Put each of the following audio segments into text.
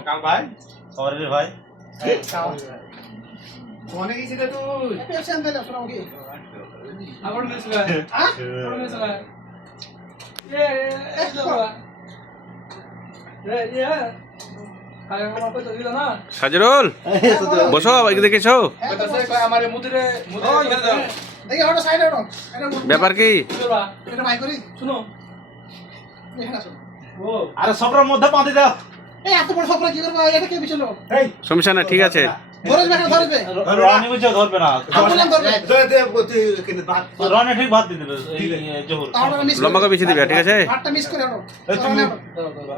কাল ভাই সরের ভাই কোনে গেছিলে তুই পেশেন্ট দিলে শোনাও কি আবার নিছিল হ্যাঁ আবার নিছিল এ বাবা রে আরে মামা কই তো দিল না সাজরুল বসো এদিকে দেখেছো কইতাছে কই আমারে মুদিরে দেখি হটো সাইডে হটো ব্যাপার কি এটা ভাই করি শুনো এখানে আসো ও আরে সবটার মধ্যে বাঁধি দাও এই এত বড় সফরা কি করবে এটা কে বিছলো এই সমস্যা না ঠিক আছে ধরবে না ধরবে রনি বুঝে ধরবে না বললাম ধরবে রনি ঠিক ভাত দিয়ে দেবে এই জহুর তাহলে মিস লম্বা করে বেশি দিবে ঠিক আছে হাতটা মিস করে হটো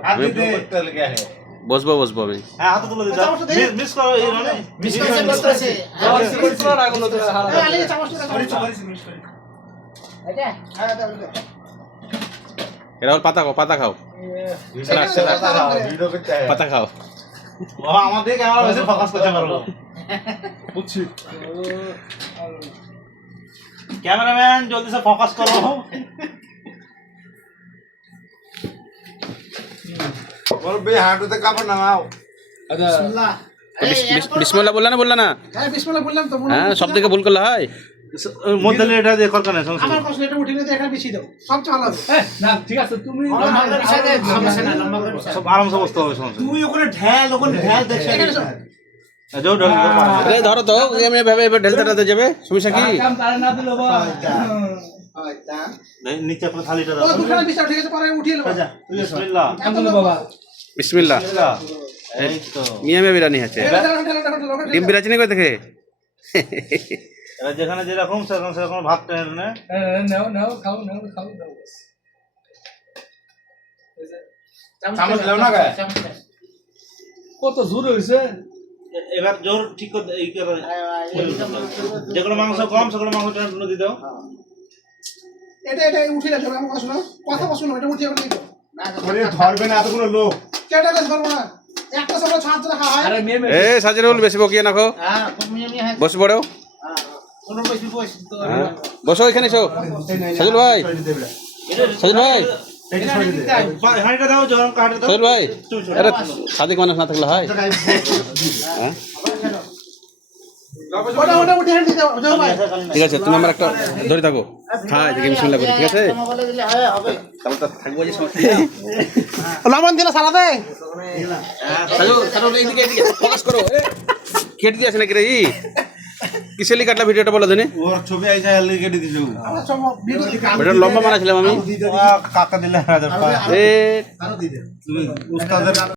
হাত দিতে করতে লাগে বসবো বসবো আমি হ্যাঁ হাত তুলে দিও মিস করো এই রনি মিস করতেছে মিস করে রাখলো তো এই আলি চামচটা মিস করে এটা হ্যাঁ দাও এরা পাতা খাও পাতা খাও ভিডিও করতে হয় পাতা খাও ও আমাদের ক্যামেরা বেশি ফোকাস করতে পারবো বুঝছি ক্যামেরাম্যান জলদি से फोकस करो बोल बे हाटूতে কাপড় নামাও বিসমিল্লাহ বিসমিল্লাহ বললা না হ্যাঁ বিসমিল্লাহ বললাম তো হ্যাঁ সব থেকে ভুল করলে হয় মধ্যে এটা দিয়ে করতে না সমস্যা আমার প্রশ্ন এটা উঠিয়ে দিয়ে এখানে বিছিয়ে দাও সব চালা না ঠিক আছে তুমি সব আরামসে বসতে হবে সমস্যা তুই ওখানে ঢেল দেখছ এখানে সব যাও ঢাল আরে ধরো তো আমি ভেবে এবার ঢেলতে যাবে সমস্যা কি কাম তারে না দিলো বা আচ্ছা নিচে আপনার থালিটা ও দাও দুখানে বিছাও ঠিক আছে পরে উঠিয়ে নেব বিসমিল্লাহ বাবা বিসমিল্লাহ এই তো মিয়া মিয়া বিরিয়ানি আছে ডিম বিরিয়ানি কই থেকে এরা যেখানে যেরকম সেরকম ভাত টেনে নে নাও খাও চামচ লাও না গায় কত জোর হইছে এবার জোর ঠিক করে এই করে যেগুলো মাংস কম সেগুলো মাংস টেনে দিয়ে দাও এটা উঠিয়ে দাও আমি কথা বসুন এটা উঠিয়ে করে দিও ওরে ধরবে না এতগুলো লোক কেটে গেছে করব না একটা সব ছাদ রাখা হয় আরে মেয়ে এ সাজরুল বেশি বকিয়ে নাকো হ্যাঁ তুমি হ্যাঁ বসে পড়ো কোনো বেশি বয়স তো হ্যাঁ বসো এখানে এসো সাজরুল ভাই সাজরুল ভাই হাঁড়িটা দাও যখন কাটে দাও সাজরুল ভাই আরে সাদিক মানুষ না থাকলে হয় হ্যাঁ ওটা উঠিয়ে দিয়ে দাও যাও ভাই ঠিক আছে তুমি আমার একটা ধরে থাকো হ্যাঁ দেখি বিসমিল্লাহ করি ঠিক আছে বলে দিলে হয় হবে তাহলে তো থাকবো যে সমস্যা লবণ দিলে সালাদে সাজরুল এইদিকে ফোকাস করো কেটে দিয়েছ নাকি রে কিসে লি কাটলা ভিডিওটা বলো জানি ওর ছবি আইসা এলি কেটে দিছো ভিডিও লম্বা বানাইছিলাম আমি কাকা দিলে এ তুমি উস্তাদের